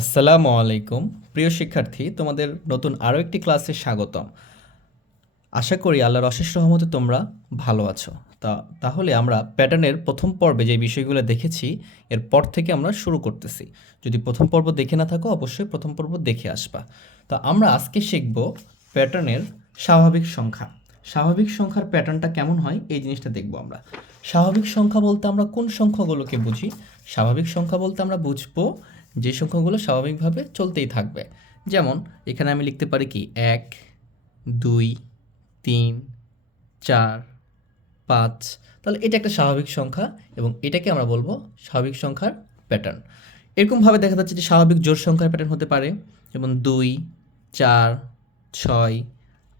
আসসালামু আলাইকুম। প্রিয় শিক্ষার্থী, তোমাদের নতুন আরও একটি ক্লাসে স্বাগতম। আশা করি আল্লাহর অশেষ রহমতে তোমরা ভালো আছো। তা, তাহলে আমরা প্যাটার্নের প্রথম পর্বে যে বিষয়গুলো দেখেছি, এরপর থেকে আমরা শুরু করতেছি। যদি প্রথম পর্ব দেখে না থাকো, অবশ্যই প্রথম পর্ব দেখে আসবা। তা, আমরা আজকে শিখব প্যাটার্নের স্বাভাবিক সংখ্যা। স্বাভাবিক সংখ্যার প্যাটার্নটা কেমন হয়, এই জিনিসটা দেখব আমরা। স্বাভাবিক সংখ্যা বলতে আমরা কোন সংখ্যাগুলোকে বুঝি? স্বাভাবিক সংখ্যা বলতে আমরা বুঝব যে সংখ্যাগুলো স্বাভাবিকভাবে চলতেই থাকবে। যেমন, এখানে আমি লিখতে পারি কি? এক, দুই, তিন, চার, পাঁচ। তাহলে এটা একটা স্বাভাবিক সংখ্যা এবং এটাকে আমরা বলব স্বাভাবিক সংখ্যার প্যাটার্ন এরকমভাবে দেখা যাচ্ছে যে স্বাভাবিক জোড় সংখ্যার প্যাটার্ন হতে পারে, যেমন দুই, চার, ছয়,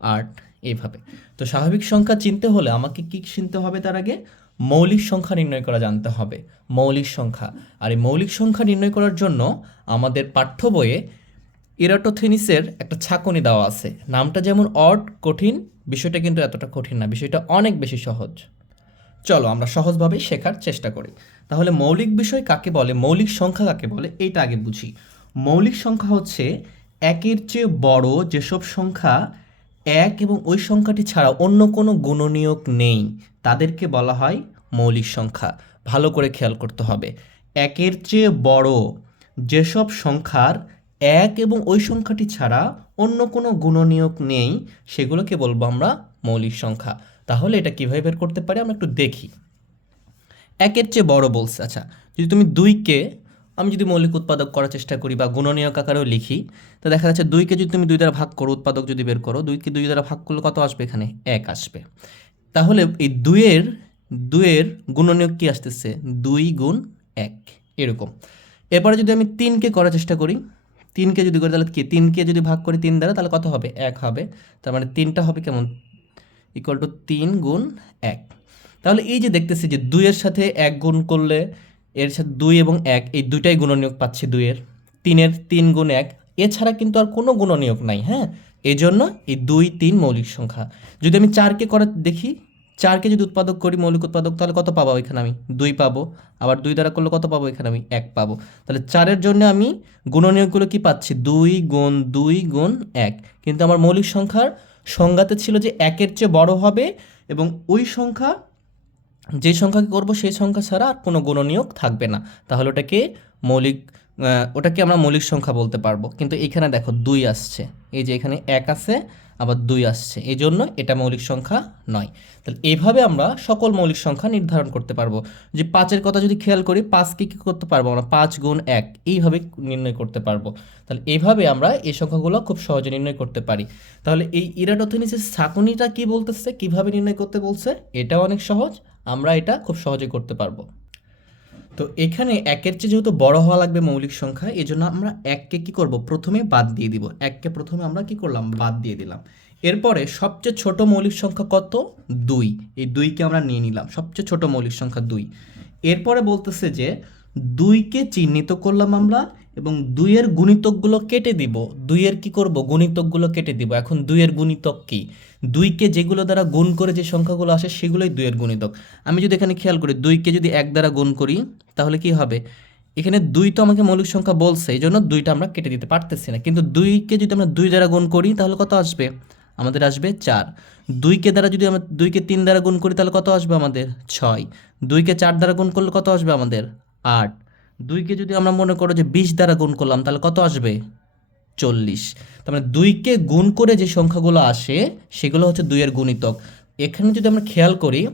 আট এইভাবে তো স্বাভাবিক সংখ্যা চিনতে হলে আমাকে কী চিনতে হবে তার আগে? মৌলিক সংখ্যা নির্ণয় করা জানতে হবে। মৌলিক সংখ্যা। আর এই মৌলিক সংখ্যা নির্ণয় করার জন্য আমাদের পাঠ্য বইয়ে ইরাটোথেনিসের একটা ছাকনি দেওয়া আছে। নামটা যেমন অড, কঠিন, বিষয়টা কিন্তু এতটা কঠিন না, বিষয়টা অনেক বেশি সহজ। চলো আমরা সহজভাবে শেখার চেষ্টা করি। তাহলে মৌলিক বিষয় কাকে বলে, মৌলিক সংখ্যা কাকে বলে এইটা আগে বুঝি। মৌলিক সংখ্যা হচ্ছে একের চেয়ে বড় যেসব সংখ্যা এক এবং ওই সংখ্যাটি ছাড়া অন্য কোনো গুণনীয়ক নেই। তাদেরকে বলা হয় মৌলিক সংখ্যা। ভালো করে খেয়াল করতে হবে। একের চেয়ে বড় যেসব সংখ্যার এক এবং ওই সংখ্যাটি ছাড়া অন্য কোনো গুণনীয়ক নেই, সেগুলোকে বলব আমরা মৌলিক সংখ্যা। তাহলে এটা কীভাবে বের করতে পারি আমরা একটু দেখি। একের চেয়ে বড় বলছে আচ্ছা যদি তুমি দুইকে, আমি যদি মৌলিক উৎপাদক করার চেষ্টা করি বা গুণনীয়ক আকারেও লিখি, তো দেখা যাচ্ছে দুইকে যদি তুমি দুই দ্বারা ভাগ করো, উৎপাদক যদি বের করো, দুইকে দুই দ্বারা ভাগ করলে কত আসবে এখানে? এক আসবে। তাহলে এই দুইয়ের দুইয়ের গুণনীয়ক কি আসতেছে? দুই গুণ এক। এরকম। এরপরে যদি আমি তিনকে করার চেষ্টা করি, তিনকে যদি করি, তাহলে কি? তিনকে যদি ভাগ করি তিন দ্বারা, তাহলে কত হবে? এক হবে। তার মানে তিনটা হবে কেমন? ইকুয়াল টু তিন গুণ এক। তাহলে এই যে দেখতেছি যে দুইয়ের সাথে এক গুণ করলে এর সাথে দুই এবং এক, এই দুইটাই গুণনীয়ক পাচ্ছি দুইয়ের। তিনের তিন গুণ এক, এছাড়া কিন্তু আর কোনো গুণনীয়ক নাই হ্যাঁ? এই জন্য এই দুই তিন মৌলিক সংখ্যা। যদি আমি চারকে করে দেখি চারকে যদি উৎপাদক করি মৌলিক উৎপাদক, তাহলে কত পাবো এখানে আমি? দুই পাবো। আবার দুই দ্বারা করলে কত পাবো এখানে আমি? এক পাবো। তাহলে চারের জন্য আমি গুণনীয়কগুলো কি পাচ্ছি? দুই গুণ দুই গুণ এক। কিন্তু আমার মৌলিক সংখ্যার সংজ্ঞাতে ছিল যে একের চেয়ে বড় হবে এবং ওই সংখ্যা, যে সংখ্যাকে করব সেই সংখ্যা ছাড়া আর কোনো গুণনীয়ক থাকবে না। তাহলে ওটাকে মৌলিক ওটাকে আমরা মৌলিক সংখ্যা বলতে পারব। কিন্তু এখানে দেখো দুই আসছে। এই যে এখানে এক আছে, আবার দুই আসছে। এই জন্য এটা মৌলিক সংখ্যা নয়। তাহলে এইভাবে আমরা সকল মৌলিক সংখ্যা নির্ধারণ করতে পারব। যে পাঁচের কথা যদি খেয়াল করি, পাঁচকে কী করতে পারব আমরা? পাঁচ গুণ এক। এইভাবে নির্ণয় করতে পারব। তাহলে এইভাবে আমরা এই সংখ্যাগুলো খুব সহজে নির্ণয় করতে পারি। তাহলে এই ইরাটোথেনিসের ছাঁকুনিটা কি বলতেছে? কীভাবে নির্ণয় করতে বলছে? এটাও অনেক সহজ। আমরা এটা খুব সহজে করতে পারব। তো এখানে একের চেয়ে যেহেতু বড় হওয়া লাগবে মৌলিক সংখ্যা এই জন্য আমরা এককে কি করব? প্রথমে বাদ দিয়ে দিব। এককে প্রথমে আমরা কি করলাম? বাদ দিয়ে দিলাম। এরপরে সবচেয়ে ছোট মৌলিক সংখ্যা কত? দুই। এই দুইকে আমরা নিয়ে নিলাম। সবচেয়ে ছোট মৌলিক সংখ্যা দুই। এরপরে বলতেছে যে, দুইকে চিহ্নিত করলাম আমরা এবং দুইয়ের গুণিতকগুলো কেটে দিব। দুইয়ের কি করব? গুণিতকগুলো কেটে দিব। এখন দুইয়ের গুণিতক কি? দুইকে যেগুলো দ্বারা গুণ করে যে সংখ্যাগুলো আসে সেগুলোই দুইয়ের গুণিতক। আমি যদি এখানে খেয়াল করি, দুইকে যদি এক দ্বারা গুণ করি, তাহলে কি হবে? এখানে দুই তো আমাকে মৌলিক সংখ্যা বলছে এই জন্য দুইটা আমরা কেটে দিতে পারতেছি না। কিন্তু দুইকে যদি আমরা দুই দ্বারা গুণ করি, তাহলে কত আসবে? আমাদের আসবে চার। দুইকে দ্বারা যদি আমরা, দুইকে তিন দ্বারা গুণ করি, তাহলে কত আসবে আমাদের? ছয়। দুইকে চার দ্বারা গুণ করলে কত আসবে আমাদের? আট। দুইকে যদি আমরা মনে করো যে বিশ দ্বারা গুণ করলাম, তাহলে কত আসবে? চল্লিশ। তার মানে দুইকে গুণ করে যে সংখ্যাগুলো আসে, সেগুলো হচ্ছে দুইয়ের গুণিতক। এখানে যদি আমরা খেয়াল করি,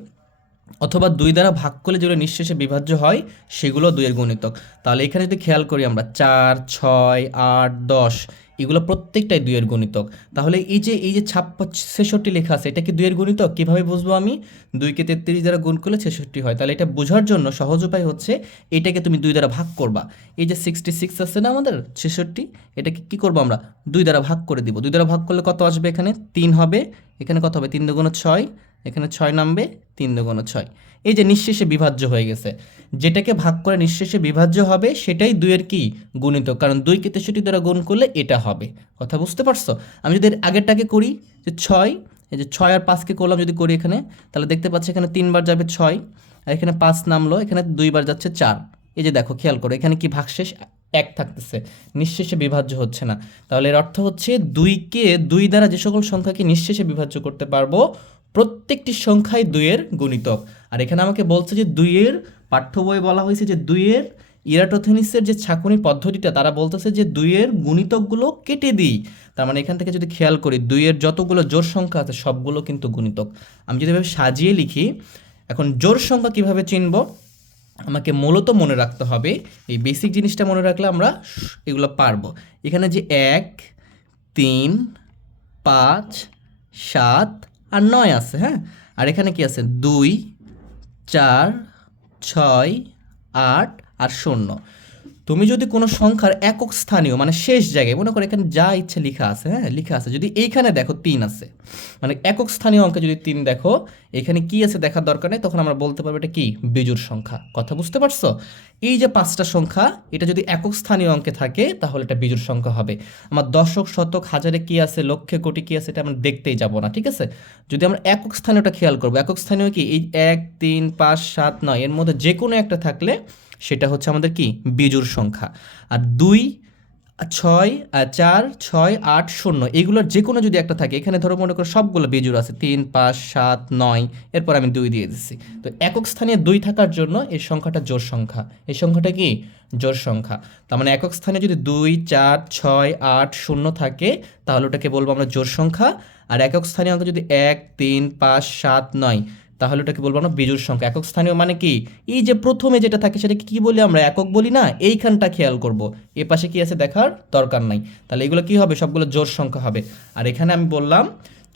অথবা দুই দ্বারা ভাগ করলে যেগুলো নিঃশেষে বিভাজ্য হয়, সেগুলো দুইয়ের গুণিতক। তাহলে এখানে যদি খেয়াল করি আমরা, চার, ছয়, আট, দশ এগুলো প্রত্যেকটাই দুইয়ের গুণিতক। তাহলে এই যে এই যে ছাপ্প ছেষট্টি লেখা আছে, এটা কি দুইয়ের গুণিতক? কীভাবে বুঝব আমি? দুইকে তেত্রিশ দ্বারা গুণ করলে ছেষট্টি হয়। তাহলে এটা বোঝার জন্য সহজ উপায় হচ্ছে, এটাকে তুমি দুই দ্বারা ভাগ করবা। এই যে সিক্সটি সিক্স আছে না আমাদের? ছেষট্টি, এটাকে কী করব আমরা? দুই দ্বারা ভাগ করে দিব। দুই দ্বারা ভাগ করলে কত আসবে এখানে? তিন হবে। এখানে কত হবে? তিন দুগুণ ছয়। এখানে ছয় নামবে, তিন দুগুণ ছয়। এই যে নিঃশেষে বিভাজ্য হয়ে গেছে। যেটাকে ভাগ করে নিঃশেষে বিভাজ্য হবে, সেটাই দুইয়ের কি? গুণিত। কারণ দুইকে তেষট্টি দ্বারা গুণ করলে এটা হবে। কথা বুঝতে পারছ? আমি যদি আগেরটাকে করি, যে ছয়, এই যে ছয় আর পাঁচকে করলাম যদি করি এখানে, তাহলে দেখতে পাচ্ছি এখানে তিনবার যাবে ছয়, আর এখানে পাঁচ নামলো, এখানে দুইবার যাচ্ছে চার। এই যে দেখো, খেয়াল করো, এখানে কি ভাগশেষ এক থাকতেছে, নিঃশেষে বিভাজ্য হচ্ছে না। তাহলে এর অর্থ হচ্ছে দুইকে, দুই দ্বারা যে সকল সংখ্যাকে নিঃশেষে বিভাজ্য করতে পারব প্রত্যেকটি সংখ্যাই দুইয়ের গুণিতক। আর এখানে আমাকে বলছে যে দুইয়ের পাঠ্য বই বলা হয়েছে যে দুইয়ের ইরাটোথেনিসের যে ছাঁকুনির পদ্ধতিটা, তারা বলতেছে যে দুইয়ের গুণিতকগুলো কেটে দিই। তার মানে এখান থেকে যদি খেয়াল করি, দুইয়ের যতগুলো জোর সংখ্যা আছে, সবগুলো কিন্তু গুণিতক। আমি যদি এভাবে সাজিয়ে লিখি, এখন জোর সংখ্যা কীভাবে চিনব? আমাকে মূলত মনে রাখতে হবে, এই বেসিক জিনিসটা মনে রাখলে আমরা এগুলো পারব। এখানে যে এক, তিন, পাঁচ, সাত আর নয় আছে হ্যাঁ? আর এখানে কি আছে? দুই চার ছয় আট আর শূন্য। তুমি যদি কোনো সংখ্যার একক স্থানীয় মানে শেষ জায়গায়, মনে করো এখানে যা ইচ্ছে লেখা আছে হ্যাঁ লেখা আছে, যদি এইখানে দেখো তিন আছে মানে একক স্থানীয় অঙ্কে যদি তিন দেখো, এখানে কি আছে দেখার দরকার নেই, তখন আমরা বলতে পারব এটা কি? বিজুর সংখ্যা। কথা বুঝতে পারছ? এই যে পাঁচটা সংখ্যা, এটা যদি একক স্থানীয় অঙ্কে থাকে, তাহলে এটা বিজুর সংখ্যা হবে। আমার দশক, শতক, হাজারে কি আছে, লক্ষে, কোটি কি আছে, এটা আমরা দেখতেই যাব না, ঠিক আছে? যদি আমরা একক স্থানীয়টা খেয়াল করব, একক স্থানীয় কি? এই এক, তিন, পাঁচ, সাত, নয়, এর মধ্যে যে কোনো একটা থাকলে সেটা হচ্ছে আমাদের কি? বিজুর সংখ্যা। আর দুই, ছয় চার, ছয়, আট, শূন্য, এগুলোর যে কোনো যদি একটা থাকে, এখানে ধরো মনে করো সবগুলো বিজুর আছে, তিন, পাঁচ, সাত, নয়, এরপর আমি দুই দিয়ে দিচ্ছি। তো একক স্থানে দুই থাকার জন্য এই সংখ্যাটা জোর সংখ্যা। এই সংখ্যাটা কি? জোর সংখ্যা। তার মানে একক স্থানে যদি দুই, চার, ছয়, আট, শূন্য থাকে, তাহলে ওটাকে বলব আমরা জোর সংখ্যা। আর একক স্থানীয় অঙ্ক যদি এক, তিন, পাঁচ, সাত, নয় তাহলে ওটাকে বলব আমরা বিজুর সংখ্যা। একক স্থানীয় মানে কি? এই যে প্রথমে যেটা থাকে সেটাকে কি বলি আমরা? একক বলি না? এইখানটা খেয়াল করব। এ পাশে কি আছে দেখার? দরকার নাই। তাহলে এগুলো কি হবে? সবগুলো জোর সংখ্যা হবে। আর এখানে আমি বললাম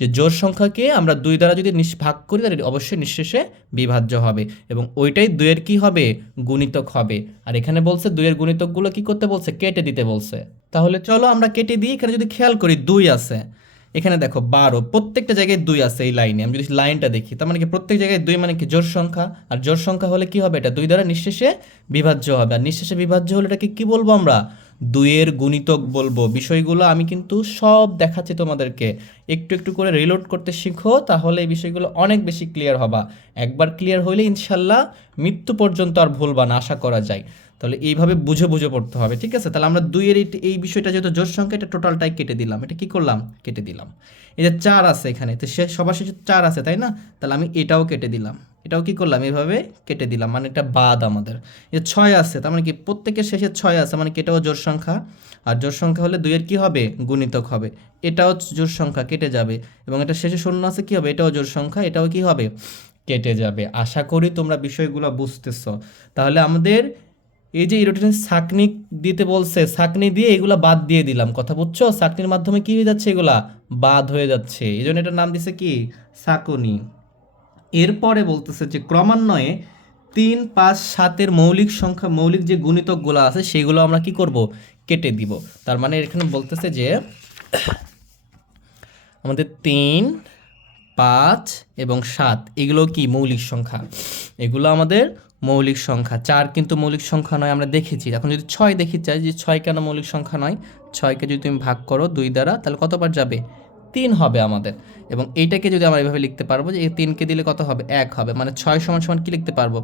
যে জোর সংখ্যাকে আমরা দুই দ্বারা যদি ভাগ করি, তাহলে অবশ্যই নিঃশেষে বিভাজ্য হবে। এবং ওইটাই দুইয়ের কি হবে? গুণিতক হবে। আর এখানে বলছে দুইয়ের গুণিতকগুলো কি করতে বলছে? কেটে দিতে বলছে। তাহলে চলো আমরা কেটে দিই। এখানে যদি খেয়াল করি, দুই আছে। এখানে দেখো বারো, প্রত্যেকটা জায়গায় দুই আছে এই লাইনে। আমি যদি লাইনটা দেখি, তার মানে কি প্রত্যেক জায়গায় দুই মানে কি জোর সংখ্যা? আর জোর সংখ্যা হলে কি হবে? এটা দুই দ্বারা নিঃশেষে বিভাজ্য হবে। আর নিঃশেষে বিভাজ্য হলে এটাকে কি বলব আমরা? দুইয়ের গুণিতক বলব। বিষয়গুলো আমি কিন্তু সব দেখাচ্ছি তোমাদেরকে। একটু একটু করে রিলোড করতে শিখো, তাহলে এই বিষয়গুলো অনেক বেশি ক্লিয়ার হবা। একবার ক্লিয়ার হইলে ইনশাল্লাহ মৃত্যু পর্যন্ত আর ভুলবা না, আশা করা যায়। তাহলে এইভাবে বুঝে বুঝে পড়তে হবে, ঠিক আছে? তাহলে আমরা দুইয়ের এই- বিষয়টা যেহেতু জোর সংখ্যা এটা টোটালটাই কেটে দিলাম। এটা কি করলাম? কেটে দিলাম। এই যে চার আছে এখানে, তো সে, সবার শেষে চার আছে, তাই না? তাহলে আমি এটাও কেটে দিলাম। এটাও কি করলাম? এভাবে কেটে দিলাম মানে এটা বাদ আমাদের। যে ছয় আছে, তার মানে কি প্রত্যেকের শেষে ছয় আছে মানে কি এটাও জোর সংখ্যা? আর জোর সংখ্যা হলে দুইয়ের কি হবে? গুণিতক হবে। এটাও জোর সংখ্যা, কেটে যাবে। এবং এটা শেষে শূন্য আছে, কি হবে? এটাও জোর সংখ্যা, এটাও কি হবে? কেটে যাবে। আশা করি তোমরা বিষয়গুলো বুঝতেছ। তাহলে আমাদের এই যে ইরোটিনের সাকনি দিতে বলছে, সাকনি দিয়ে এগুলা বাদ দিয়ে দিলাম। কথা বুঝছ? সাকনির মাধ্যমে কি হয়ে যাচ্ছে এগুলা? বাদ হয়ে যাচ্ছে। এই জন্য এটার নাম দিছে কি? সাকনি। এরপরে বলতেছে যে ক্রমান্বয়ে তিন, পাঁচ, সাতের মৌলিক সংখ্যা, মৌলিক যে গুণিতকগুলো আছে, সেগুলো আমরা কি করব? কেটে দিব। তার মানে এখানে বলতেছে যে আমাদের তিন, পাঁচ এবং সাত, এগুলো কি মৌলিক সংখ্যা? এগুলো আমাদের মৌলিক সংখ্যা। চার কিন্তু মৌলিক সংখ্যা নয়, আমরা দেখেছি। এখন যদি ছয় দেখি, চাই যে ছয় কেন মৌলিক সংখ্যা নয়? ছয়কে যদি তুমি ভাগ করো দুই দ্বারা, তাহলে কতবার যাবে? তিন হবে আমাদের। এবং এইটাকে যদি আমরা এভাবে লিখতে পারব যে এই তিনকে দিলে কত হবে? এক হবে। মানে ছয় সমান সমান কি লিখতে পারব?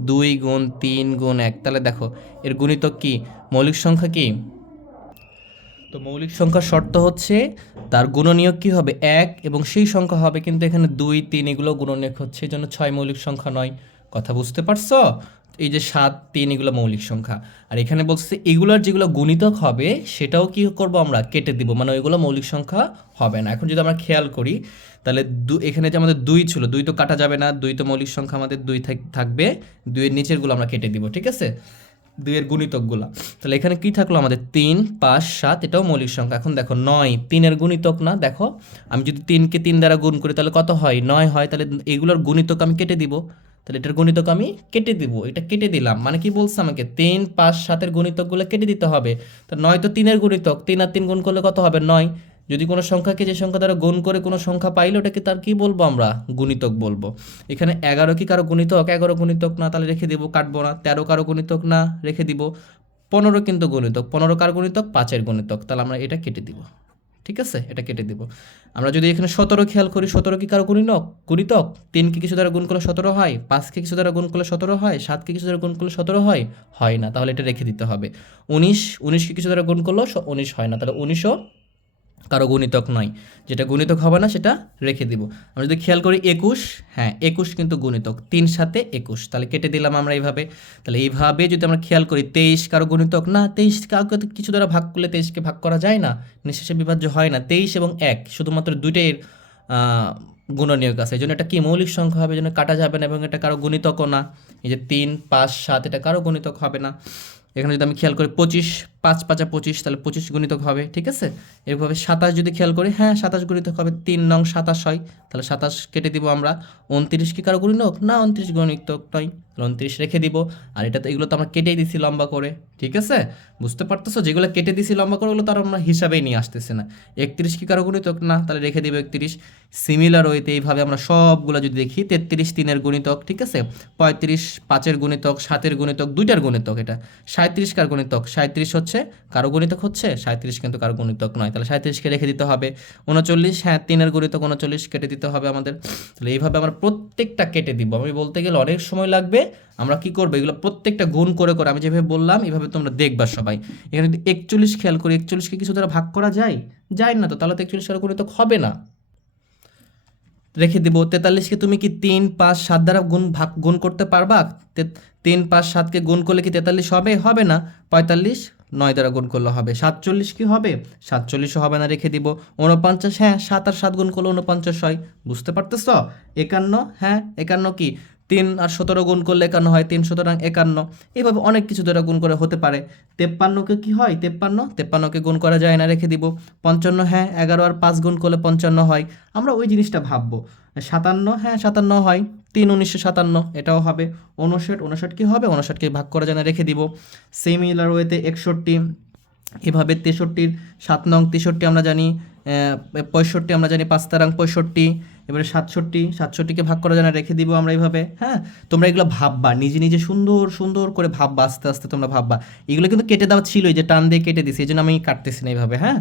দুই গুণ তিন গুণ এক। তাহলে দেখো, এর গুণিতক কি? মৌলিক সংখ্যা কি? তো মৌলিক সংখ্যার শর্ত হচ্ছে তার গুণনীয়ক কী হবে? এক এবং সেই সংখ্যা হবে কিন্তু এখানে দুই, তিন এগুলো গুণনীয়ক হচ্ছে। এই জন্য ছয় মৌলিক সংখ্যা নয়। কথা বুঝতে পারছ? এই যে সাত, তিন এগুলো মৌলিক সংখ্যা। আর এখানে বলছে, এগুলোর যেগুলো গুণিতক হবে, সেটাও কি করব আমরা? কেটে দিব। মানে ওইগুলো মৌলিক সংখ্যা হবে না। এখন যদি আমরা খেয়াল করি, তাহলে দু, এখানে যে আমাদের দুই ছিল, দুই তো কাটা যাবে না, দুই তো মৌলিক সংখ্যা আমাদের দুই থাক- থাকবে, দুইয়ের নিচেরগুলো আমরা কেটে দিব, ঠিক আছে? দুইয়ের গুণিতকগুলো। তাহলে এখানে কি থাকল আমাদের? তিন, পাঁচ, সাত, এটাও মৌলিক সংখ্যা। এখন দেখো, নয়, তিনের গুণিতক না? দেখো, আমি যদি তিনকে তিন দ্বারা গুণ করি, তাহলে কত হয়? নয় হয়, তাহলে এগুলোর গুণিতক আমি কেটে দিব। তাহলে এটার গণিতক আমি কেটে দিব, এটা কেটে দিলাম। মানে কি বলছে আমাকে? তিন, পাঁচ, সাতের গণিতকগুলো কেটে দিতে হবে। তো নয় তো তিনের গণিতক, তিন আর তিন গুণ করলে কত হবে? নয়। যদি কোনো সংখ্যাকে যে সংখ্যা দ্বারা গুণ করে কোনো সংখ্যা পাইলে, ওটাকে তার কি বলব আমরা? গুণিতক বলব। এখানে এগারো কি কারও গুণিতক? এগারো গুণিতক না, তাহলে রেখে দিব, কাটবো না। তেরো কারও গুণিতক না, রেখে দিব। পনেরো কিন্তু গুণিতক। পনেরো কার গুণিতক? পাঁচের গুণিতক। তাহলে আমরা এটা কেটে দিব। ঠিক আছে? এটা কেটে দিব। আমরা যদি এখানে সতেরো খেয়াল করি, সতেরো কি কারও গুণিতক? গুণিতক। তিনকে কিছু দ্বারা গুণ করলে সতেরো হয় পাঁচকে কিছু দ্বারা গুণ করলে সতেরো হয় সাতকে কিছু দ্বারা গুণ করলে সতেরো হয়? হয় না। তাহলে এটা রেখে দিতে হবে। উনিশ উনিশকে কিছু দ্বারা গুণ করলেও উনিশ হয় না। তাহলে উনিশও কারও গুণিতক নয়। যেটা গুণিতক হবে না, সেটা রেখে দিব। আমরা যদি খেয়াল করি একুশ হ্যাঁ একুশ কিন্তু গুণিতক। তিন সাথে একুশ। তাহলে কেটে দিলাম আমরা এইভাবে। তাহলে এইভাবে যদি আমরা খেয়াল করি, তেইশ কারও গুণিতক না, তেইশ কাউকে কিছু দ্বারা ভাগ করলে তেইশকে ভাগ করা যায় না। নিঃশেষে বিভাজ্য হয় না। তেইশ এবং এক শুধুমাত্র দুইটাই গুণনীয়ক আছে। এই জন্য এটা কি মৌলিক সংখ্যা হবে? এই জন্য কাটা যাবে না এবং এটা কারও গুণিতকও না। এই যে তিন, পাঁচ, সাত, এটা কারও গুণিতক হবে না। এখানে যদি আমি খেয়াল করি পঁচিশ, পাঁচ পাঁচা পঁচিশ, তাহলে পঁচিশ গুণিতক হবে, ঠিক আছে? এরভাবে সাতাশ যদি খেয়াল করি হ্যাঁ সাতাশ গুণিতক হবে, তিন নং সাতাশ হয়, তাহলে সাতাশ কেটে দিব আমরা, উনত্রিশ কি কারও গুণিতক? না, উনত্রিশ গুণিতক নয়। উনত্রিশ রেখে দিব। আর এটা তো এগুলো তো আমরা কেটেই দিছি লম্বা করে, ঠিক আছে? বুঝতে পারতেছো? যেগুলো কেটে দিছি লম্বা করে, ওগুলো তো আর আমরা হিসাবেই নিয়ে আসতেছে না। একত্রিশ কি কারও গুণিতক? না, তাহলে রেখে দিব একত্রিশ। সিমিলার ওয়েতে এইভাবে আমরা সবগুলো যদি দেখি, তেত্রিশ তিনের গুণিতক, ঠিক আছে? পঁয়ত্রিশ পাঁচের গুণিতক, সাতের গুণিতক, দুইটার গুণিতক এটা। সাঁত্রিশ কার গুণিতক? সাঁত্রিশ হচ্ছে, কারও গুণিতক হচ্ছে? সাঁত্রিশ কিন্তু কারও গুণিতক নয়। তাহলে সাঁত্রিশকে রেখে দিতে হবে। উনচল্লিশ হ্যাঁ তিনের গুণিতক, উনচল্লিশ কেটে দিতে হবে আমাদের। তাহলে এইভাবে আমরা প্রত্যেকটা কেটে দিব। আমি বলতে গেলে অনেক সময় লাগবে আমরা কি করব? এগুলো প্রত্যেকটা গুণ করে করে আমি যেভাবে বললাম, এভাবে তোমরা দেখবা সবাই। এখানে যদি একচল্লিশ খেয়াল করি, একচল্লিশকে কিছু দ্বারা ভাগ করা যায়? যায় না তো, তাহলে তো একচল্লিশ খেয়াল করে তো হবে না। রেখে দিব, তেতাল্লিশকে তুমি কি তিন, পাঁচ, সাত দ্বারা গুণ ভাগ, গুণ করতে পারবা? তিন, পাঁচ, সাতকে গুণ করলে কি তেতাল্লিশ হবে? হবে না। পঁয়তাল্লিশ, নয় দ্বারা গুণ করলে হবে। সাতচল্লিশ কি হবে? সাতচল্লিশও হবে না, রেখে দিব। উনপঞ্চাশ হ্যাঁ সাত আর সাত গুণ করলে উনপঞ্চাশ হয়। বুঝতে পারতেছ? একান্ন হ্যাঁ একান্ন কি? তিন আর সতেরো গুণ করলে একান্ন হয় তিন, সুতরাং একান্ন। এভাবে অনেক কিছু দ্বারা গুণ করে হতে পারে। তেপ্পান্নকে কি হয়? তেপ্পান্ন? তেপ্পান্নকে গুণ করা যায় না, রেখে দিব। পঞ্চান্ন হ্যাঁ এগারো আর পাঁচ গুণ করলে পঞ্চান্ন হয়। আমরা ওই জিনিসটা ভাববো। সাতান্ন হ্যাঁ সাতান্ন হয়। তিন উনিশশো সাতান্ন, এটাও হবে। উনষাট উনষাট কী হবে? উনষাটকে ভাগ করা যায় না, রেখে দিব। সিমিলার ওয়েতে একষট্টি, এভাবে তেষট্টির সাত নং তেষট্টি আমরা জানি পঁয়ষট্টি আমরা জানি, পাঁচ তারাং পঁয়ষট্টি এবারে সাতষট্টি, সাতষট্টিকে ভাগ করা যায় না রেখে দিব আমরা এইভাবে হ্যাঁ? তোমরা এগুলো ভাববা, নিজে নিজে সুন্দর সুন্দর করে ভাববা, আস্তে আস্তে তোমরা ভাববা। এগুলো কিন্তু কেটে দেওয়া ছিল যে টান দিয়ে কেটে দিছি এই জন্য আমি কাটতেছি না এইভাবে হ্যাঁ?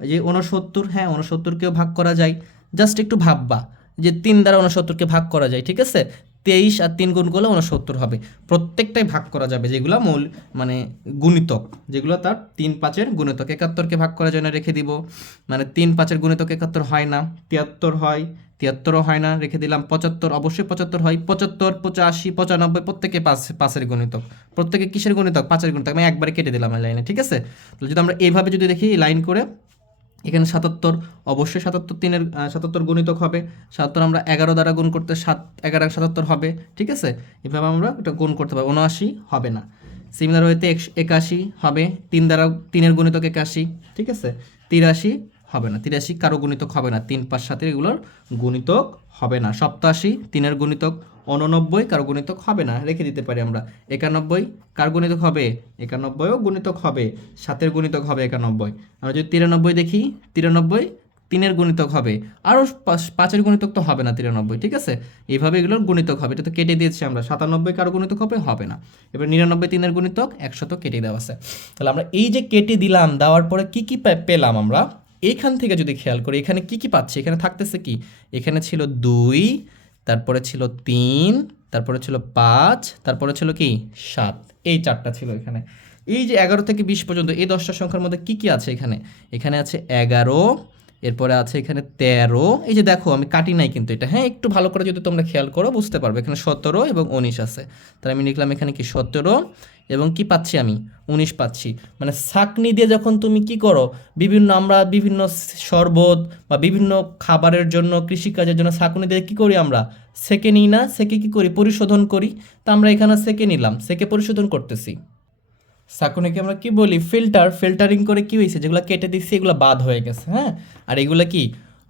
যে ঊনসত্তর হ্যাঁ ঊনসত্তরকেও ভাগ করা যায়, জাস্ট একটু ভাববা যে তিন দ্বারা ঊনসত্তরকে ভাগ করা যায়, ঠিক আছে? তেইশ আর তিন গুণ করলে উনসত্তর হবে। প্রত্যেকটাই ভাগ করা যাবে, যেগুলো মূল মানে গুণিতক, যেগুলো তার তিন পাঁচের গুণিতক। একাত্তরকে ভাগ করার জন্য রেখে দিব। মানে তিন পাঁচের গুণিতক একাত্তর হয় না, তিয়াত্তর হয়, তিয়াত্তরও হয় না, রেখে দিলাম পঁচাত্তর, অবশ্যই পঁচাত্তর হয়। পঁচাত্তর, পঁচাশি, পঁচানব্বই, প্রত্যেকে পাঁচ, পাঁচের গণিতক। প্রত্যেকে কিসের গণিতক? পাঁচের গণিতক। আমি একবারে কেটে দিলাম লাইনে, ঠিক আছে? তাহলে যদি আমরা এইভাবে যদি দেখি লাইন করে এখানে সাতাত্তর, অবশ্যই সাতাত্তর তিনের সাতাত্তর গুণিতক হবে। সাতাত্তর আমরা এগারো দ্বারা গুণ করতে সাত, এগারো, সাতাত্তর হবে, ঠিক আছে? এভাবে আমরা এটা গুণ করতে পারব, উনআশি হবে না। সিমিলার হইতে একাশি হবে, তিন দ্বারা, তিনের গুণিতক একাশি, ঠিক আছে? তিরাশি হবে না, তিরাশি কারও গুণিতক হবে না, তিন পাঁচ সাতের এগুলোর গুণিতক হবে না। সপ্তাশি, তিনের গুণিতক উননব্বই কারও গুণিতক হবে না, রেখে দিতে পারি আমরা। একানব্বই কার গুণিতক হবে? একানব্বইও গুণিতক হবে, সাতের গুণিতক হবে একানব্বই। আমরা যদি তিরানব্বই দেখি, তিরানব্বই তিনের গুণিতক হবে। আরও পাঁচের গুণিতক তো হবে না তিরানব্বই, ঠিক আছে? এইভাবে এগুলোর গুণিতক হবে, এটা তো কেটে দিয়েছি আমরা। সাতানব্বই কারও গুণিতক হবে? হবে না। এবার নিরানব্বই তিনের গুণিতক, একশো তো কেটে দেওয়া আছে। তাহলে আমরা এই যে কেটে দিলাম, দেওয়ার পরে কি কি পেলাম আমরা? এইখান থেকে যদি খেয়াল করি, এখানে কি কি পাচ্ছি? এখানে থাকতেছে কি? এখানে ছিল দুই তারপরে ছিল তিন, তারপরে ছিল পাঁচ, তারপরে ছিল কি? সাত। এই চারটা ছিল এখানে। এই যে এগারো থেকে বিশ পর্যন্ত এই দশটা সংখ্যার মধ্যে কি কি আছে এখানে? এখানে আছে এগারো এরপরে আছে এখানে তেরো। এই যে দেখো, আমি কাটি নাই কিন্তু এটা। হ্যাঁ একটু ভালো করে যদি তোমরা খেয়াল করো, বুঝতে পারবে। এখানে সতেরো এবং উনিশ আছে। তাহলে আমি লিখলাম এখানে কি সতেরো এবং কি পাচ্ছি আমি? উনিশ পাচ্ছি। মানে ছাকনি দিয়ে যখন তুমি কি করো, বিভিন্ন আমরা বিভিন্ন শরবত বা বিভিন্ন খাবারের জন্য, কৃষিকাজের জন্য ছাকনি দিয়ে কি করি আমরা? সেকে নিই না। সেকে কি করি? পরিশোধন করি। তা আমরা এখানে সেকে নিলাম। সেকে পরিশোধন করতেছি। সাকুনেকে আমরা কি বলি? ফিল্টার, ফিল্টারিং করে কি হয়েছে? যেগুলো কেটে দিচ্ছি এগুলো বাদ হয়ে গেছে হ্যাঁ? আর এগুলো কি?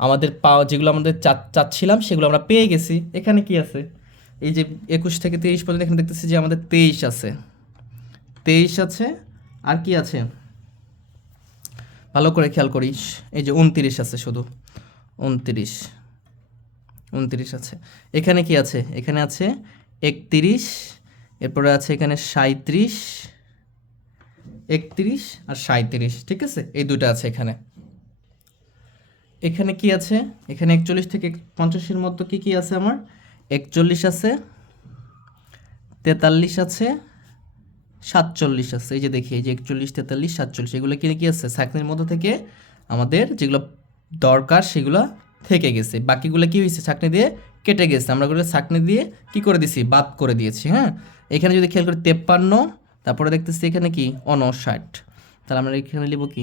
আমাদের পাওয়া, যেগুলো আমাদের চাচ্ছিলাম, সেগুলো আমরা পেয়ে গেছি। এখানে কি আছে? এই যে একুশ থেকে তেইশ পর্যন্ত এখানে দেখতেছি যে আমাদের তেইশ আছে। তেইশ আছে, আর কি আছে? ভালো করে খেয়াল করিস এই যে উনত্রিশ আছে শুধু। উনত্রিশ। উনত্রিশ আছে। এখানে কি আছে? এখানে আছে একত্রিশ, এরপরে আছে এখানে সাঁত্রিশ একত্রিশ আর সাঁত্রিশ ঠিক আছে? এই দুটো আছে এখানে। এখানে কি আছে? এখানে একচল্লিশ থেকে পঞ্চাশের মতো কি কি আছে আমার? একচল্লিশ আছে, তেতাল্লিশ আছে, সাতচল্লিশ আছে। এই যে দেখি, এই যে একচল্লিশ, তেতাল্লিশ, সাতচল্লিশ, এগুলো কি কি আছে? সাকনির মধ্যে থেকে আমাদের যেগুলো দরকার সেগুলো থেকে গেছে। বাকিগুলো কি হয়েছে? ছাকনি দিয়ে কেটে গেছে। আমরা ওগুলো দিয়ে কি করে দিছি? বাদ করে দিয়েছি হ্যাঁ? এখানে যদি খেয়াল করি, তেপ্পান্ন তারপরে দেখতেছি এখানে কি? অনষাট। তাহলে আমরা এখানে লিখব কি?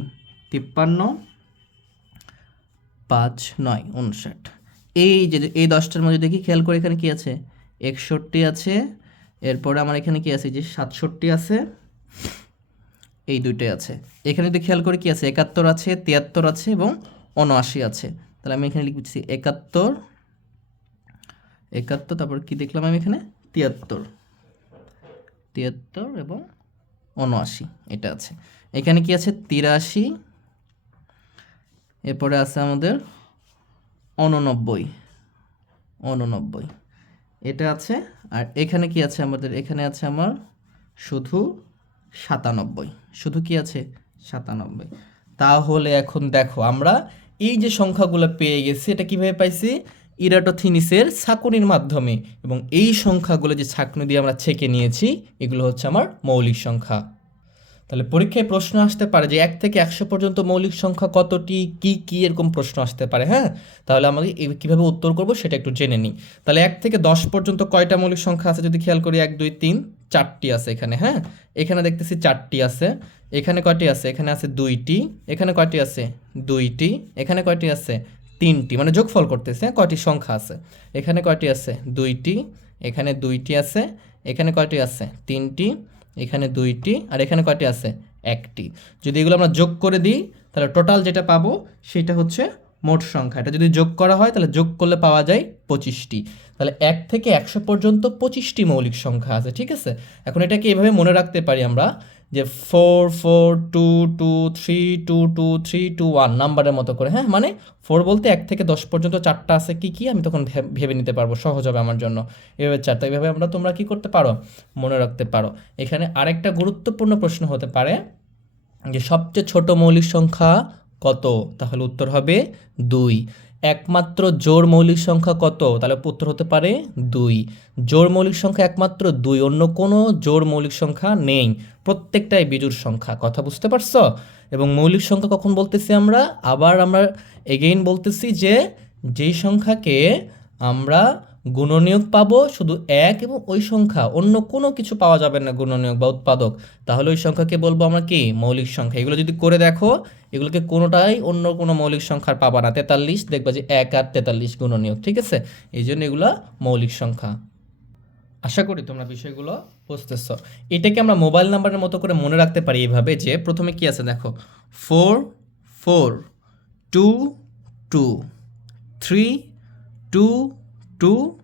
তিপ্পান্ন পাঁচ নয়, উনষাট। এই যে, এই দশটার মধ্যে দেখি খেয়াল করে এখানে কি আছে? একষট্টি আছে। এরপরে আমার এখানে কি আছে? যে সাতষট্টি আছে, এই দুইটাই আছে। এখানে যদি খেয়াল করে কি আছে? একাত্তর আছে, তিয়াত্তর আছে এবং উনআশি আছে। তাহলে আমি এখানে লিখছি একাত্তর একাত্তর, তারপর কি দেখলাম আমি এখানে? তিয়াত্তর। তিয়াত্তর এবং উনআশি, এটা আছে। এখানে কি আছে? তিরাশি। এরপরে আছে আমাদের উননব্বই। উননব্বই। এটা আছে, আর এখানে কি আছে আমাদের? এখানে আছে আমার শুধু সাতানব্বই। শুধু কি আছে? সাতানব্বই। তাহলে এখন দেখো, আমরা এই যে সংখ্যাগুলো পেয়ে গেছি, এটা কীভাবে পাইছি? ইরাটোথিনিসের ছাঁকুনির মাধ্যমে। এবং এই সংখ্যাগুলো যে ছাঁকনি দিয়ে আমরা ছেঁকে নিয়েছি, এগুলো হচ্ছে আমার মৌলিক সংখ্যা। তাহলে পরীক্ষায় প্রশ্ন আসতে পারে যে এক থেকে একশো পর্যন্ত মৌলিক সংখ্যা কতটি? কি কি এরকম প্রশ্ন আসতে পারে হ্যাঁ? তাহলে আমাকে কীভাবে উত্তর করব সেটা একটু জেনে নিই। তাহলে এক থেকে দশ পর্যন্ত কয়টা মৌলিক সংখ্যা আছে যদি খেয়াল করি? এক, দুই, তিন, চারটি আছে এখানে হ্যাঁ? এখানে দেখতেছি চারটি আছে। এখানে কয়টি আছে? এখানে আছে দুইটি। এখানে কয়টি আছে? দুইটি। এখানে কয়টি আছে? তিনটি মানে যোগফল করতেছে? কয়টি সংখ্যা আছে? এখানে কয়টি আছে? দুইটি, এখানে দুইটি আছে, এখানে কয়টি আছে? তিনটি, এখানে দুইটি, আর এখানে কয়টি আছে? একটি। যদি এগুলো আমরা যোগ করে দিই, তাহলে টোটাল যেটা পাবো, সেটা হচ্ছে মোট সংখ্যা। এটা যদি যোগ করা হয়, তাহলে যোগ করলে পাওয়া যায় পঁচিশটি। তাহলে এক থেকে একশো পর্যন্ত পঁচিশটি মৌলিক সংখ্যা আছে, ঠিক আছে? এখন এটাকে এভাবে মনে রাখতে পারি আমরা যে four four two two three two two three two one নাম্বারের মতো করে হ্যাঁ? মানে ফোর বলতে এক থেকে দশ পর্যন্ত চারটা আছে কি কি? আমি তখন ভেবে নিতে পারব, সহজ হবে আমার জন্য। এভাবে চারটা, এভাবে আমরা, তোমরা কি করতে পারো? মনে রাখতে পারো। এখানে আরেকটা গুরুত্বপূর্ণ প্রশ্ন হতে পারে যে সবচেয়ে ছোট মৌলিক সংখ্যা কত? তাহলে উত্তর হবে দুই। একমাত্র জোর মৌলিক সংখ্যা কত? তাহলে উত্তর হতে পারে দুই। জোর মৌলিক সংখ্যা একমাত্র দুই, অন্য কোনো জোর মৌলিক সংখ্যা নেই। প্রত্যেকটাই বিজুর সংখ্যা, কথা বুঝতে পারছ? এবং মৌলিক সংখ্যা কখন বলতেছি আমরা? আবার আমরা এগেইন বলতেছি যে, যেই সংখ্যাকে আমরা গুণনীয়ক পাবো, শুধু এক এবং ওই সংখ্যা, অন্য কোনো কিছু পাওয়া যাবে না গুণনীয়ক বা উৎপাদক। তাহলে ওই সংখ্যাকে বলব আমরা কি? মৌলিক সংখ্যা। এগুলো যদি করে দেখো, এগুলোকে কোনোটাই অন্য কোনো মৌলিক সংখ্যার পাবা না। তেতাল্লিশ, দেখবা যে এক আর তেতাল্লিশ গুণনীয়ক ঠিক আছে? এই জন্য এগুলো মৌলিক সংখ্যা। আশা করি তোমরা বিষয়গুলো বুঝতেছ। এটাকে আমরা মোবাইল নাম্বারের মতো করে মনে রাখতে পারি এইভাবে যে, প্রথমে কি আছে দেখো? Four four, two two, three, two two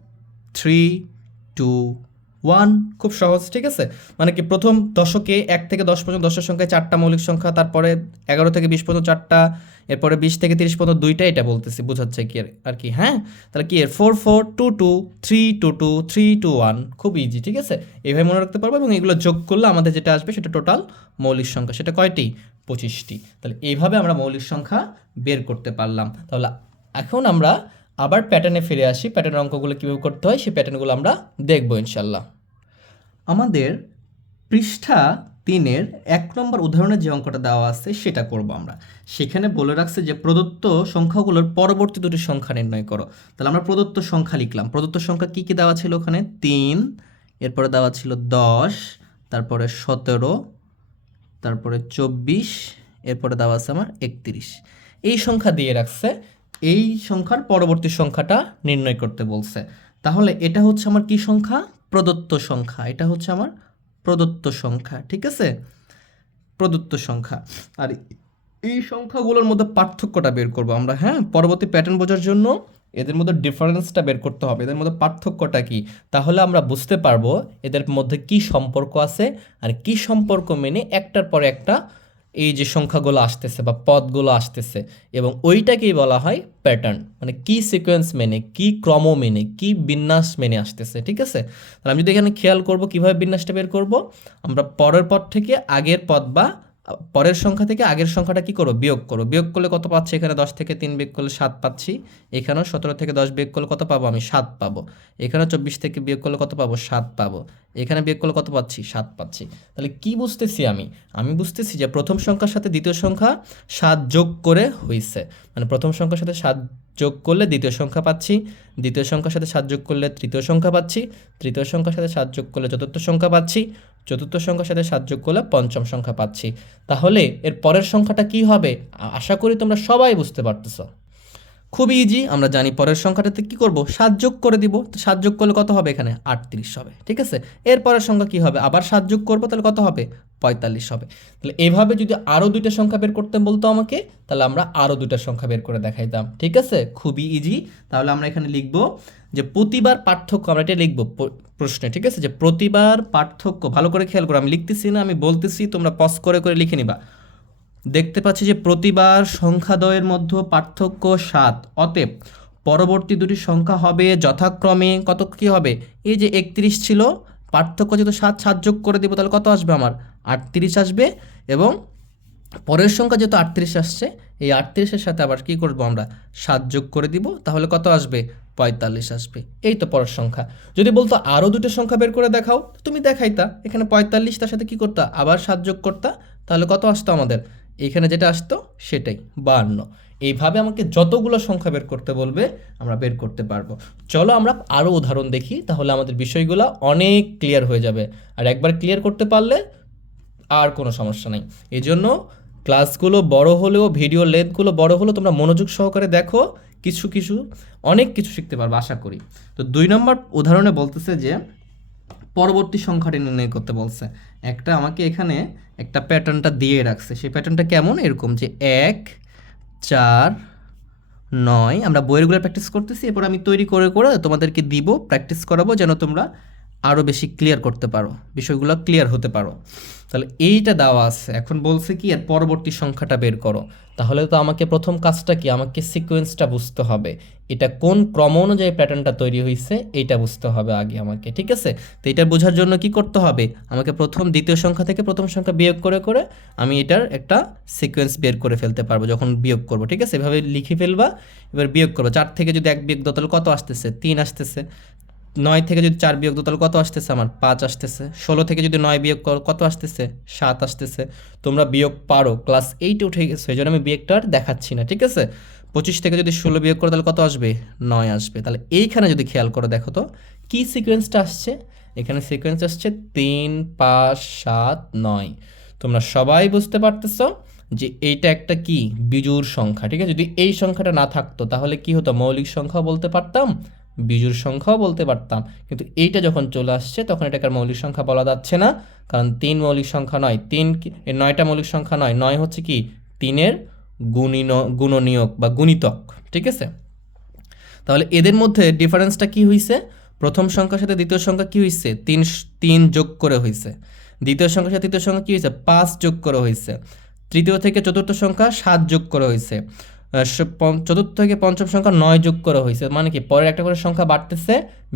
three two one খুব সহজ, ঠিক আছে? মানে কি প্রথম দশকে এক থেকে দশ পর্যন্ত দশের সংখ্যায় চারটা মৌলিক সংখ্যা, তারপরে এগারো থেকে বিশ পর্যন্ত চারটা, এরপরে বিশ থেকে তিরিশ পর্যন্ত দুইটা, এটা বলতেছি, বোঝাচ্ছে কি আর- কি হ্যাঁ? তাহলে কি এর? Four four two two three two two three two one খুব ইজি ঠিক আছে? এইভাবে মনে রাখতে পারব এবং এগুলো যোগ করলে আমাদের যেটা আসবে সেটা টোটাল মৌলিক সংখ্যা, সেটা কয়টি? পঁচিশটি। তাহলে এইভাবে আমরা মৌলিক সংখ্যা বের করতে পারলাম। তাহলে এখন আমরা আবার প্যাটার্নে ফিরে আসি। প্যাটার্নের অঙ্কগুলো কীভাবে করতে হয়, সেই প্যাটার্নগুলো আমরা দেখব ইনশাল্লাহ আমাদের পৃষ্ঠা তিনের এক নম্বর উদাহরণের যে অঙ্কটা দেওয়া আছে, সেটা করব আমরা। সেখানে বলে রাখছে যে প্রদত্ত সংখ্যাগুলোর পরবর্তী দুটি সংখ্যা নির্ণয় করো। তাহলে আমরা প্রদত্ত সংখ্যা লিখলাম। প্রদত্ত সংখ্যা কি কি দেওয়া ছিল ওখানে? তিন, এরপরে দেওয়া ছিল দশ, তারপরে সতেরো, তারপরে চব্বিশ, এরপরে দেওয়া আছে আমার একত্রিশ। এই সংখ্যা দিয়ে রাখছে এই সংখ্যার পরবর্তী সংখ্যাটা নির্ণয় করতে বলছে। তাহলে এটা হচ্ছে আমার কি সংখ্যা? প্রদত্ত সংখ্যা। এটা হচ্ছে আমার প্রদত্ত সংখ্যা, ঠিক আছে? প্রদত্ত সংখ্যা। আর এই সংখ্যাগুলোর মধ্যে পার্থক্যটা বের করব আমরা হ্যাঁ? পরবর্তী প্যাটার্ন বোঝার জন্য এদের মধ্যে ডিফারেন্সটা বের করতে হবে। এদের মধ্যে পার্থক্যটা কি? তাহলে আমরা বুঝতে পারব এদের মধ্যে কি সম্পর্ক আছে আর কি সম্পর্ক মেনে একটার পর একটা এই যে সংখ্যাগুলো আসতেছে বা পদগুলো আসতেছে এবং ওইটাকেই বলা হয় প্যাটার্ন মানে কি সিকোয়েন্স মেনে, কি ক্রম মেনে, কি বিন্যাস মেনে আসতেছে, ঠিক আছে? তাহলে আমি যদি এখানে খেয়াল করব, কীভাবে বিন্যাসটা বের করব? আমরা পরের পদ থেকে আগের পদ বা পরের সংখ্যা থেকে আগের সংখ্যাটা কি করো বিয়োগ করো বিয়োগ করলে কত পাচ্ছি? এখানে দশ থেকে তিন বিয়োগ করলে সাত পাচ্ছি। এখানেও সতেরো থেকে দশ বিয়োগ করলে কত পাবো? আমি সাত পাবো। এখানেও চব্বিশ থেকে বিয়োগ করলে কত পাবো? সাত পাবো। এখানে বিয়োগ করলে কত পাচ্ছি? সাত পাচ্ছি। তাহলে কি বুঝতেছি আমি? আমি বুঝতেছি যে প্রথম সংখ্যার সাথে দ্বিতীয় সংখ্যা সাত যোগ করে হইছে। মানে প্রথম সংখ্যার সাথে সাত যোগ করলে দ্বিতীয় সংখ্যা পাচ্ছি। দ্বিতীয় সংখ্যার সাথে সাত যোগ করলে তৃতীয় সংখ্যা পাচ্ছি। তৃতীয় সংখ্যার সাথে সাত যোগ করলে চতুর্থ সংখ্যা পাচ্ছি। চতুর্থ সংখ্যার সাথে সাত যোগ করলে পঞ্চম সংখ্যা পাচ্ছি। তাহলে এর পরের সংখ্যাটা কি হবে? আশা করি তোমরা সবাই বুঝতে পারতেছ। খুবই ইজি আমরা জানি পরের সংখ্যাটাতে কি করব? সাত যোগ করে দিব, তো সাত যোগ করলে কত হবে? এখানে আটত্রিশ হবে, ঠিক আছে? এর পরের সংখ্যা কি হবে? আবার সাত যোগ করব, তাহলে কত হবে? পঁয়তাল্লিশ হবে। তাহলে এভাবে যদি আরও দুইটা সংখ্যা বের করতে বলতো আমাকে, তাহলে আমরা আরও দুইটা সংখ্যা বের করে দেখাইতাম, ঠিক আছে? খুবই ইজি তাহলে আমরা এখানে লিখব যে প্রতিবার পার্থক্য, আমরা এটা লিখব প্রশ্নে, ঠিক আছে? যে প্রতিবার পার্থক্য, ভালো করে খেয়াল করো, আমি লিখতেছি না, আমি বলতেছি, তোমরা পজ করে করে লিখে নিবা। দেখতে পাচ্ছি যে প্রতিবার সংখ্যাদ্বয়ের মধ্যে পার্থক্য সাত। অতএব পরবর্তী দুটি সংখ্যা হবে যথাক্রমে কত কি হবে? এই যে একত্রিশ ছিল, পার্থক্য যেহেতু সাত সাত যোগ করে দেবো, তাহলে কত আসবে আমার? আটত্রিশ আসবে এবং পরের সংখ্যা যেহেতু আটত্রিশ আসছে, এই আটত্রিশের সাথে আবার কি করব আমরা? সাত যোগ করে দিব, তাহলে কত আসবে? পঁয়তাল্লিশ আসবে। এই তো পরের সংখ্যা। যদি বলতো আরও দুটো সংখ্যা বের করে দেখাও তুমি দেখাইতা, এখানে পঁয়তাল্লিশ, তার সাথে কি করতা? আবার সাত যোগ করতা, তাহলে কত আসতো আমাদের? এখানে যেটা আসতো, সেটাই, বাহান্ন। এইভাবে আমাকে যতগুলো সংখ্যা বের করতে বলবে, আমরা বের করতে পারব। চলো আমরা আরও উদাহরণ দেখি, তাহলে আমাদের বিষয়গুলো অনেক ক্লিয়ার হয়ে যাবে। আর একবার ক্লিয়ার করতে পারলে আর কোনো সমস্যা নেই। এই জন্য ক্লাসগুলো বড় হলেও, ভিডিও লেন্থগুলো বড় হলেও তোমরা মনোযোগ সহকারে দেখো, কিছু কিছু, অনেক কিছু শিখতে পারবে, আশা করি। তো দুই নম্বর উদাহরণে বলতেছে যে, পরবর্তী সংখ্যাটি নির্ণয় করতে বলছে। একটা আমাকে এখানে একটা প্যাটার্নটা দিয়ে রাখছে। সেই প্যাটার্নটা কেমন? এরকম যে এক, চার, নয়, আমরা বইয়েরগুলো প্র্যাকটিস করতেছি, এরপর আমি তৈরি করে করে তোমাদেরকে দিব প্র্যাকটিস করাবো, যেন তোমরা আরও বেশি ক্লিয়ার করতে পারো, বিষয়গুলো ক্লিয়ার হতে পারো। তাহলে এইটা দেওয়া আছে। এখন বলছে কি, এর পরবর্তী সংখ্যাটা বের করো। তাহলে তো আমাকে প্রথম কাজটা কি? আমাকে সিকোয়েন্সটা বুঝতে হবে। এটা কোন ক্রম অনুযায়ী প্যাটার্নটা তৈরি হয়েছে এইটা বুঝতে হবে আগে আমাকে, ঠিক আছে? তো এটা বোঝার জন্য কি করতে হবে? আমাকে প্রথম দ্বিতীয় সংখ্যা থেকে প্রথম সংখ্যা বিয়োগ করে করে আমি এটার একটা সিকোয়েন্স বের করে ফেলতে পারব যখন বিয়োগ করব, ঠিক আছে? এভাবে লিখে ফেলবা, এবার বিয়োগ করব। চার থেকে যদি এক বিয়োগ দাও কত আসতেছে? তিন আসতেছে। নয় থেকে যদি চার বিয়োগ তাহলে কত আসতেছে আমার? পাঁচ আসতেছে। ষোলো থেকে যদি নয় বিয়োগ করো, কত আসতেছে? সাত আসতেছে। তোমরা বিয়োগ পারো। ক্লাস এইটে উঠে গেছো, এই জন্য আমি বিয়োগটা আর দেখাচ্ছি না, ঠিক আছে? পঁচিশ থেকে যদি ষোলো বিয়োগ করো, তাহলে কত আসবে? নয় আসবে। তাহলে এইখানে যদি খেয়াল করো, দেখো তো, কী সিকোয়েন্সটা আসছে? এখানে সিকোয়েন্স আসছে তিন, পাঁচ, সাত, নয়। তোমরা সবাই বুঝতে পারতেছ যে এইটা একটা কি? বিজুর সংখ্যা, ঠিক আছে? যদি এই সংখ্যাটা না থাকতো, তাহলে কি হতো? মৌলিক সংখ্যা বলতে পারতাম বিজুর সংখ্যাও বলতে পারতাম। কিন্তু এইটা যখন চলে আসছে, তখন এটাকে মৌলিক সংখ্যা বলা যাচ্ছে না। কারণ তিন মৌলিক সংখ্যা নয়। তিন নয়টা মৌলিক সংখ্যা নয়। নয় হচ্ছে কি? তিনের গুণিন গুণনীয়ক বা গুণিতক। ঠিক আছে? তাহলে এদের মধ্যে ডিফারেন্সটা কি হয়েছে প্রথম সংখ্যার সাথে দ্বিতীয় সংখ্যা কি হয়েছে তিন তিন যোগ করে হয়েছে দ্বিতীয় সংখ্যার সাথে তৃতীয় সংখ্যা কি হয়েছে পাঁচ যোগ করে হয়েছে তৃতীয় থেকে চতুর্থ সংখ্যা সাত যোগ করে হয়েছে চতুর্থ থেকে পঞ্চম সংখ্যা নয় যোগ করা হয়েছে। মানে কি, পরের একটা করে সংখ্যা বাড়তেছে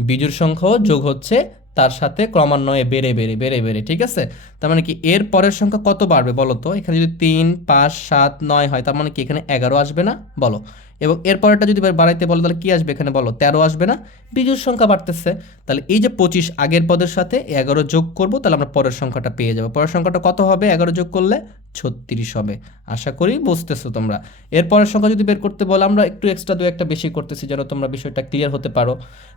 বিজুর সংখ্যাও যোগ হচ্ছে তার সাথে ক্রমান্বয়ে বেড়ে বেড়ে বেড়ে বেড়ে, ঠিক আছে? তার মানে কি এর পরের সংখ্যা কত বাড়বে বলো তো? এখানে যদি তিন, পাঁচ, সাত, নয় হয়, তার মানে কি এখানে এগারো আসবে না? বলো। এবং এর পরেরটা যদি বাড়াইতে বলো, তাহলে কি আসবে এখানে বলো? তেরো আসবে না? বিজুর সংখ্যা বাড়তেছে। তাহলে এই যে পঁচিশ আগের পদের সাথে এগারো যোগ করব, তাহলে আমরা পরের সংখ্যাটা পেয়ে যাব। পরের সংখ্যাটা কত হবে? এগারো যোগ করলে ছত্রিশ হবে। আশা করি বুঝতেছো তোমরা। এর পরের সংখ্যা যদি বের করতে বলো, আমরা একটু এক্সট্রা দু একটা বেশি করতেছি, যেন তোমরা বিষয়টা ক্লিয়ার হতে পারো।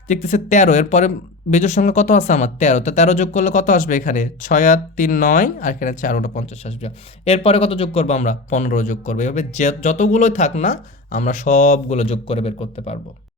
দেখতেছি তেরো, এরপরে বেজোর সংখ্যা কত আছে? আমার তেরো। তো তেরো যোগ করলে কত আসবে এখানে? ছয় আর তিন নয়, আর এখানে চার ওটা পঞ্চাশ আসবে। এরপরে কত যোগ করব আমরা? পনেরো যোগ করব। এভাবে যতগুলোই থাক না, আমরা সবগুলো যোগ করে বের করতে পারব।